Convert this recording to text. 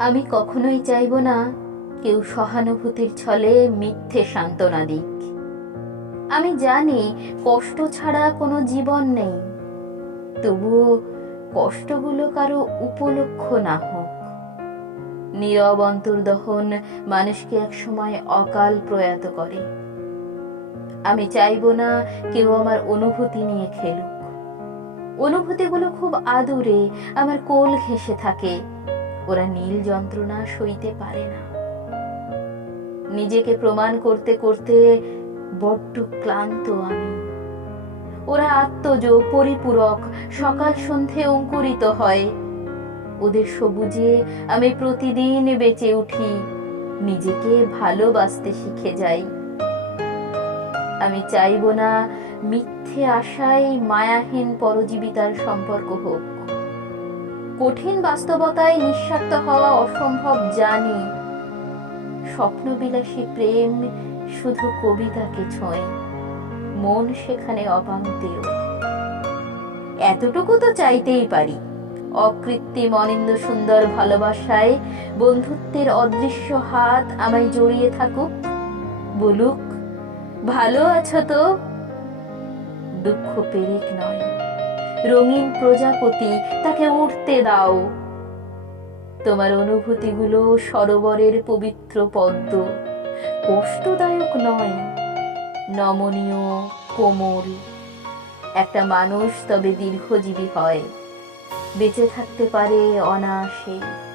আমি কখনোই চাইব না কেউ সহানুভূতির ছলে মিথ্যে সান্ত্বনা দিক। আমি জানি কষ্ট ছাড়া কোনো জীবন নেই। তবুও কষ্টগুলো কারও উপলক্ষ না হোক। নীরব অন্তর্দহন মানুষকে একসময় অকাল প্রয়াত করে। আমি চাইব না কেউ আমার অনুভূতি নিয়ে খেলুক। অনুভূতিগুলো খুব আদুরে আমার কোল ঘেঁষে থাকে। ওরা নীল যন্ত্রণা সইতে পারে না। নিজেকে প্রমাণ করতে করতে বড্ড ক্লান্ত আমি। ওরা আত্মজ, পরিপূরক, সকাল সন্ধে অঙ্কুরিত হয়। ওদের সবুজে আমি প্রতিদিন বেঁচে উঠি, নিজেকে ভালোবাসতে শিখে যাই। আমি চাইব না মিথ্যে আশায় মায়াহীন পরজীবিতার সম্পর্ক হোক। কঠিন বাস্তবতায় নিঃস্বার্থ হওয়া অসম্ভব জানি। স্বপ্নবিলাসী প্রেম শুধু কবিতাকে ছোঁয়, মন সেখানে অপাঙ্ক্তেয় এতটুকু তো চাইতেই পারি। অকৃত্রিম অনিন্দ সুন্দর ভালোবাসায় বন্ধুত্বের অদৃশ্য হাত আমায় জড়িয়ে থাকুক। বলুক, ভালো আছো তো? দুঃখ পেরেক নয়। রঙিন প্রজাপতি তাকে উঠতে দাও। তোমার অনুভূতিগুলো সরোবরের পবিত্র পদ্ম। কষ্টদায়ক নয়, নমনীয়, কোমল। একটা মানুষ তবে দীর্ঘজীবী হয়, বেঁচে থাকতে পারে অনায়াসে।